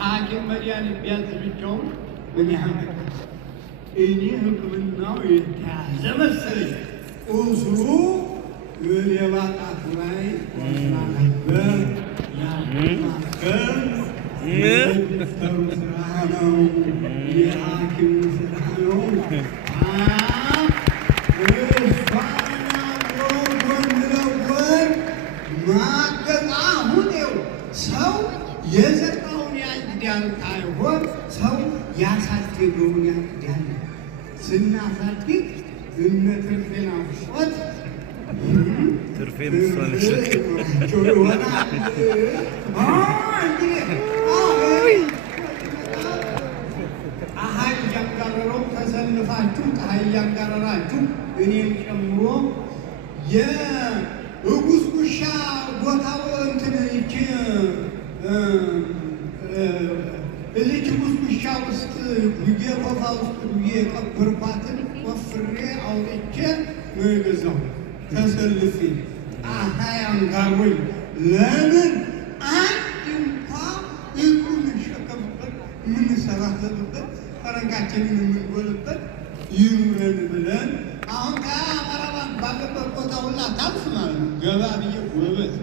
ሐኪም መድኃኒት ቢያዝ ብቻውን ምን ያህል እኔ ሕክምናው የተያዘ መሰለኝ። ቁስሉ የሌባ ጣቱ ላይ ነበር። ያማከም የዶክተሩ ስራ ነው፣ የሐኪሙ ስራ ነው። ሰው የዘራውን ያጭዳል ሳይሆን ሰው ያሳደገውን ያጭዳል። ስናሳድግ እነ ትርፌን አውቆት ትርፌ ምሳሌ ይሆናል። ፀሐይ እያጋረረው ተሰልፋችሁ ፀሐይ እያጋረራችሁ እኔም ጨምሮ የጉስጉሻ ቦታው እንትን እዚች ጉስጉሻ ውስጥ ጉዬ ፎፋ ውስጥ ጉዬ የቀበርኳትን ቆፍሬ አውጥቼ ነው የገዛሁ። ተሰልፌ ፀሐይ አንጋሮኝ ለምን አንድ እንኳ እሱ የምንሸከምበት የምንሰራተትበት ፈረንጋችንን የምንጎልበት ይኑረን ብለን አሁን ከአማራ ባለበት ቦታ ሁላ ታልፍ ማለት ነው። ገባ ብዬ ጎበዝ